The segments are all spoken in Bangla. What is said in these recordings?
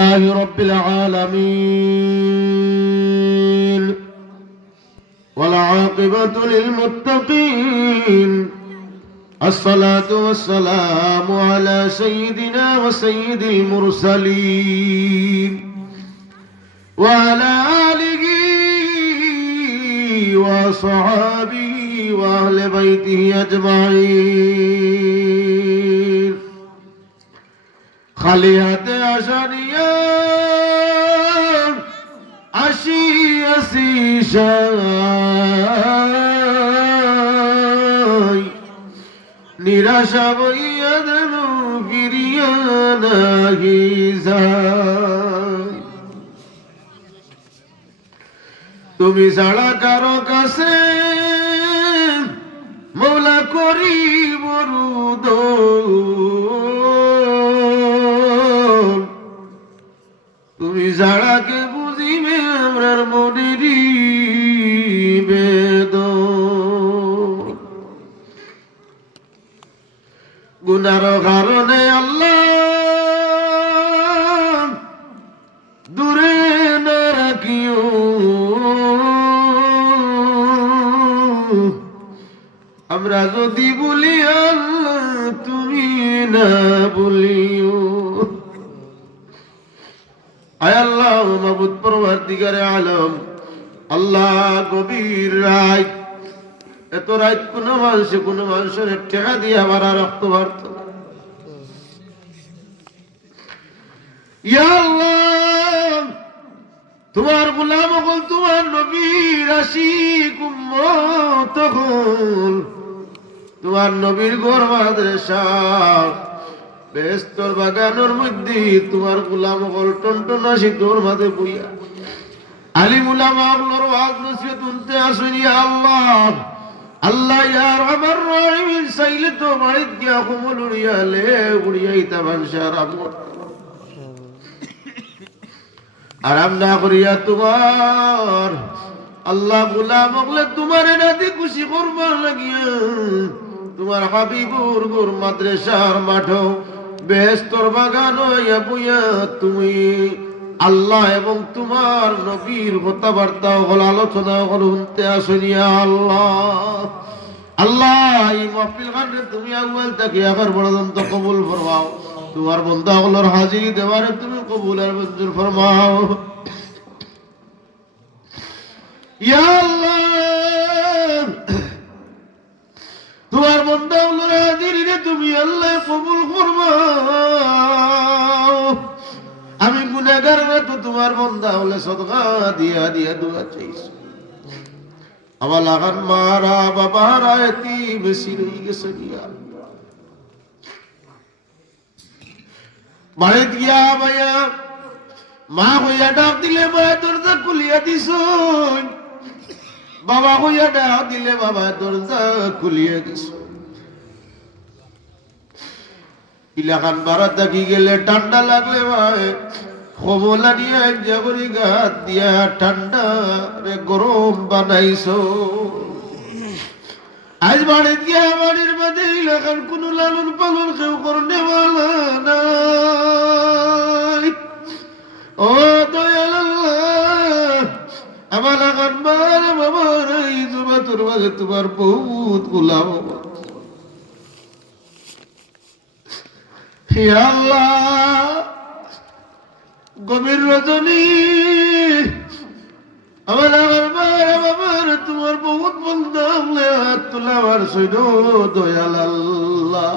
رب العالمين والعاقبة للمتقين الصلاة والسلام على سيدنا وسيد المرسلين وعلى آله وصحابه وأهل بيته أجمعين خليات أشريا عشي أسيشاي নিরাশা বইয়া দেন ফিরিয়া নাহি যায় তুমি ছাড়া কারো কাছে মওলা করি বরুদ তুমি ছাড়া কে বুঝিবে আমরার মনেরই বেদন গুনার কারণে আল্লাহ দূরে না রাখিও আমরা যদি বলি আল্লাহ তুমি না বলিও আয় আল্লাহ মাবুদ পরওয়ারদিগারে আলম আল্লাহ গভীর রাত এত রাত কোনো মানুষের টেকা দিয়ে আমার রক্ত বাড়ত ইয়া আল্লাহ তোমার গোলাম হল তোমার নবীর আশিক উম্মত হল তোমার নবীর ঘর মাদ্রাসা বেস্তর বাগানের মধ্যে তোমার গোলাম হল টনটনা শিখর মাঝে বইয়া আলিম উলামা গুলোর ওয়াজ নসিহত শুনতে আসেন ইয়া আল্লাহ আল্লাহ ইয়া রহমান রহিম সাইলে তো বাড়িত গিয়া কমল উড়িয়ালে উড়িয়াইতা মানুষের আরাম না করিয়া তোমার আল্লাহ গোলাম হলে তোমার নাতি খুশি করবার লাগিয়া তোমার হাবিবুর গোর মাদ্রাসার মাঠ বেহেশতর বাগান হইয়া বইয়া তুমি আল্লাহ এবং তোমার নবীর কথাবার্তা হল আলোচনা হল শুনতে আসনিয়া আল্লাহ আল্লাহ এই মাহফিল খানে তুমি আউয়াল থেকে আখার পর্যন্ত কবুল ফরমাও তোমার বান্দা হলর হাজিরি দেওয়ারে তুমি কবুল আর মঞ্জুর ফরমাও ইয়া আল্লাহ তোমার বান্দা হলর হাজিরিরে তুমি আল্লাহ কবুল ফরমাও আমি গুনাহগার না তো তোমার বান্দা হলে সদকা দিয়া দিয়া দোয়া চাইছি আমার লাগান মারা বাবারা এতিম বেশি রয়ে গেছে গিয়া বাড়িতে গিয়া মায়া মা হইয়া ডাক দিলে মা দরজা খুলিয়া দিস বাবা হইয়া ডাক দিলে বাবা দরজা খুলিয়া দিস ইলাকান বারাত থাকি গেলে ঠান্ডা লাগলে ভাই কমলা নিয়ে এক জাগরি গাত দিয়া ঠান্ডা রে গরম বানাইছো আজ বাড়িতে গিয়া বাড়ির মাঝে ইলাকান কোন লালন পালন কেউ করনে বলা নাই ও দয়াল আল্লাহ আমার লাগান মার বাবার এই জুমাতুর মাঝে তোমার বহুত গোলাম হে আল্লাহ গভীর রজনী আমার বাবার তোমার বহুত বলতাম হাত তোলা আমার সৈন্য দয়াল আল্লাহ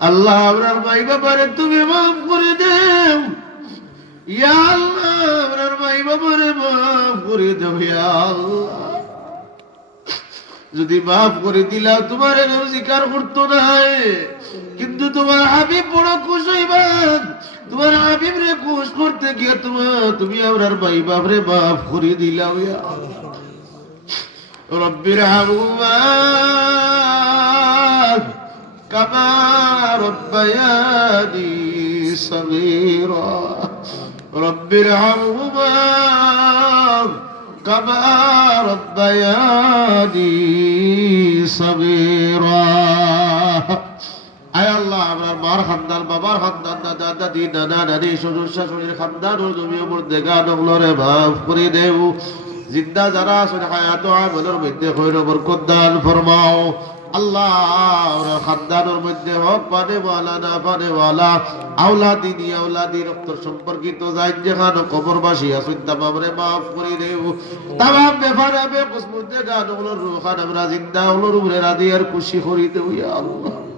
আল্লাহ আপনার ভাই বাবারে তুমি মাফ করে দেও ইয়া আল্লাহ আপনার ভাই বাবারে মাফ করে দেও ইয়া আল্লাহ যদি মাফ করে দিলা তোমার জিকার করতো না কিন্তু তোমার হাবিব বড় খুশ হইবান তোমার হাবিব রে খুশ করতে গিয়ে তুমি আমরার ভাই বাপরে মাফ করে দিলাও রব্বির হামহুমা কামা রব্বায়ানি সগীরা রব্বির হামহুমা কামা রব্বায়ানি সগীরা আয় আল্লাহ আল্লাহ আমার মার খানদান বাবার খানদান দাদা দাদি নানা নানি শ্বশুর শাশুড়ির খানদান ও জমির মধ্যে গান ওগুলোরে মাফ করে দেও জিন্দা যারা আছেন হায়াত আমলের মধ্যে খৈর বরকত দান ফরমাও আল্লাহ ওরা খানদানের মধ্যে হক পানেওয়ালা না পানেওয়ালা আওলাদি নি আওলাদি রক্ত সম্পর্কিত যাই যেখানে কবরবাসী আছেন তামামরে মাফ করে দেও তামাম বেফারা বেকসমতে গান ওগুলোর রুহান আমরা জিন্দা ওগুলোর উপরে রাজি আর খুশি করি দেও ইয়া আল্লাহ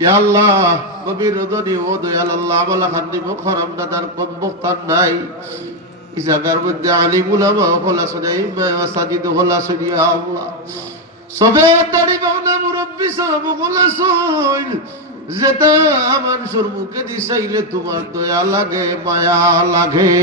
ইয়া আল্লাহ কবির রদনি ও দয়াল আল্লাহ আমলা খান্দি মুখরম দাদার কম বক্তার নাই এই জায়গার মধ্যে আলিম উলামা হল আছে ইমাম মাসাজিদ হল আছে ইয়া আল্লাহ সবে দাড়ি বাঁধা মুরব্বি সাহেব হল আছে যেটা আমার মুখে দিছাইলে তোমার দয়া লাগে মায়া লাগে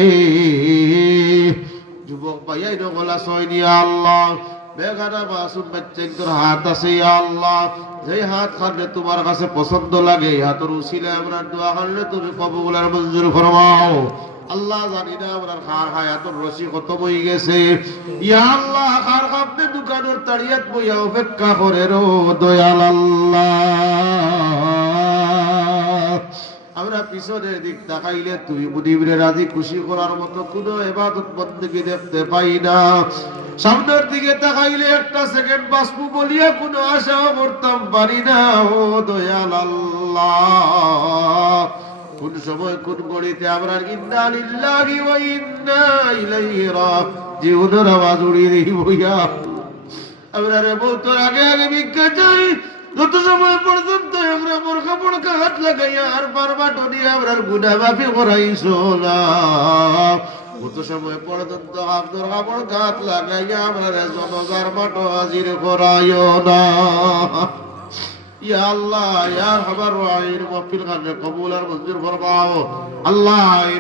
যুবক ভাইয়াই হল আছে ইয়া আল্লাহ বেগানা মাসুম বাচ্চাদের হাত আছে ইয়া আল্লাহ যে হাত খানে তোমার কাছে পছন্দ লাগে হাতের উসিলে আমরা দোয়া করলে তুমি কবুল আর মঞ্জুর ফরমাও আল্লাহ জানি না আমরা খার হায়াতের রশি খতম হয়ে গেছে ইয়া আল্লাহ খার খাপতে দোকানের তাড়িয়াত বইয়া অপেক্ষা করে রো দয়াল আল্লাহ আমরা পিছনের দিক তাকাইলে তুই মুনিবরে রাজি খুশি করার মতো কোনো ইবাদত বندگی দেখতে পাই না সামনের দিকে তাকাইলে একটা সেকেন্ড বাঁচবো বলিয়া কোনো আশাও করতাম পারি না ও দয়াল আল্লাহ কোন সময় কোন গড়িতে আমরা ইন্না লিল্লাহি ওয়া ইন্না ইলাইহি রাজিউনের আওয়াজ উড়িয়ে দিই বইয়া আমরা রে বহুতর আগে আগে ভিক্ষা চাই যত সময় পর্যন্ত আমরা বোরখা বোরখা হাত লাগাইয়া আর বারবাটো দিয়ে আমরা গুনাহ মাফি করাইছো না কত সময় পর্যন্ত আপনার কাপড় হাত লাগাইয়া আমরা জনজার মাটো হাজির করাইও না ইয়া আল্লাহ ইয়া আরহামার রাহিম মাহফিল খানে কবুল আর মঞ্জুর ফরমাও আল্লাহ এই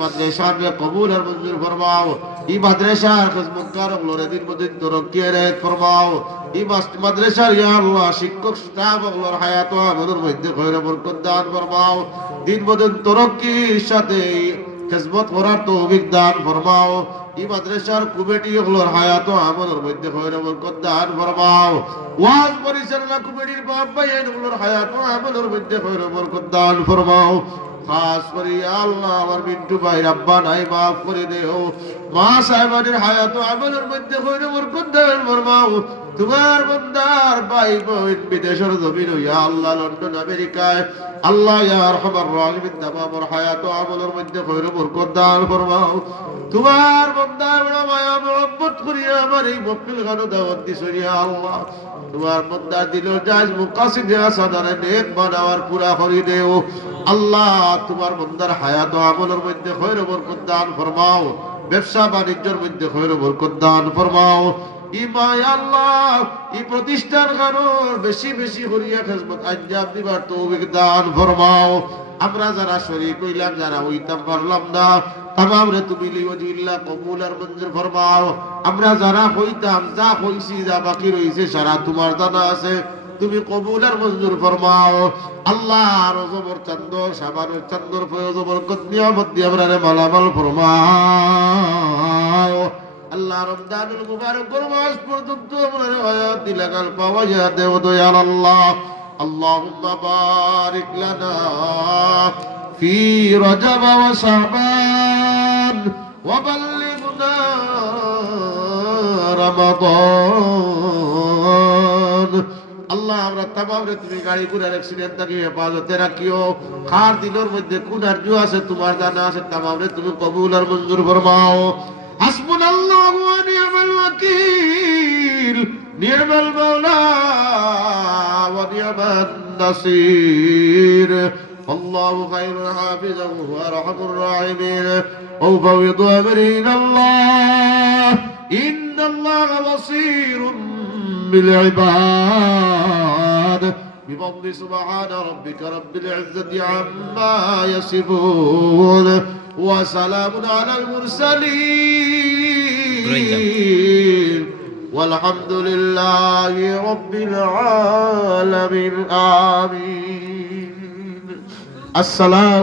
মাদ্রাসার কবুল আর মঞ্জুর ফরমাও এই মাদ্রাসার খিদমতগার গুলোরে দিন মদিন তরক্কি রেত ফরমাও এই মাদ্রাসার ইয়া আল্লাহ শিক্ষক স্টাফ গুলোর হায়াত ও আমলের মধ্যে খৈর বরকত দান ফরমাও দিন মদিন তরক্কির সাথে খিদমত করার তৌফিক দান ফরমাও এই মাদ্রাসার কমিটি গুলোর হায়াত ও আমলের মধ্যে খৈর বরকত দান ফরমাও ওয়াজ পরিচালনা কমিটির বাপ ভাইয়ের গুলোর হায়াত ও আমলের মধ্যে খৈর বরকত দান ফরমাও খাস করে আল্লাহ আমার বিন্টু ভাই আব্বা নাই মাফ করে দেও মা সাহেবের হায়াত ও আমলের মধ্যে খৈর বরকত দান ফরমাও তোমার বান্দার ভাই বোন বিদেশের জমিন ইয়া আল্লাহ লন্ডন আমেরিকায় আল্লাহ ইয়া আরহামার রাহিমিন তামামের হায়াত ও আমলের মধ্যে খৈর বরকত দান ফরমাও তোমার বান্দার বড় মায়া মহব্বত করিয়া আমার এই মহফিল খানে দাওয়াত দিছো ইয়া আল্লাহ তোমার বান্দার দিল জায়েজ মুকাসিদ আসাদারে নেক বানাওয়ার পুরা করে দেও আল্লাহ তোমার বান্দার হায়াত ও আমলের মধ্যে খৈর বরকত দান ফরমাও ব্যবসা বাণিজ্যের মধ্যে খৈর বরকত দান ফরমাও ইমায় আল্লাহ এই প্রতিষ্ঠান কারোর বেশি বেশি করিয়া খিদমত আঞ্জাম দিবার তৌফিক দান ফরমাও আমরা যারা শরীক হইলাম যারা হইতাম পারলাম না তামাম রে তুমি লিওয়াজিল্লাহ কবুল আর মঞ্জুর ফরমাও আমরা যারা হইতাম যা হইছি যা বাকি রইছে সারা তোমার জানা আছে তুমি কবুল আর মঞ্জুর ফরমাও আল্লাহ রজবর চন্দ্র শাবানের চন্দ্র ফয়জ বরকত নিয়ামত দিয়ে আমরা মালামাল ফরমাও আল্লাহ রমজানুল মুবারক মাস পর্যন্ত আমাদের হায়াত দিলাকাল পাওয়া যায় দেও দয়াল আল্লাহ আল্লাহুম্মা বারিক লানা ফি রজব ওয়া শাবান ওয়া বাল্লিগনা রমাদান আল্লাহ আমরা তামাম রে তুমি গাড়ি ঘোড়ার অ্যাক্সিডেন্ট থেকে হেফাজতে রাখিও খার দিনের মধ্যে কোন আরজু আছে তোমার জানা আছে তামাম রে তুমি কবুল আর মঞ্জুর ফরমাও হাসবুনাল্লাহু ওয়া নি'মাল ওয়াকিল নি'মাল মাওলা ওয়া নি'মান নাসির আল্লাহু খায়রুল হাফিজান ওয়া আরহামুর রাহিমিন أفوض أمري إلى الله إن الله بصير بالعباد بفضل سبحان ربك رب العزة عما يصفون وسلام على المرسلين والحمد لله رب العالمين آمين السلام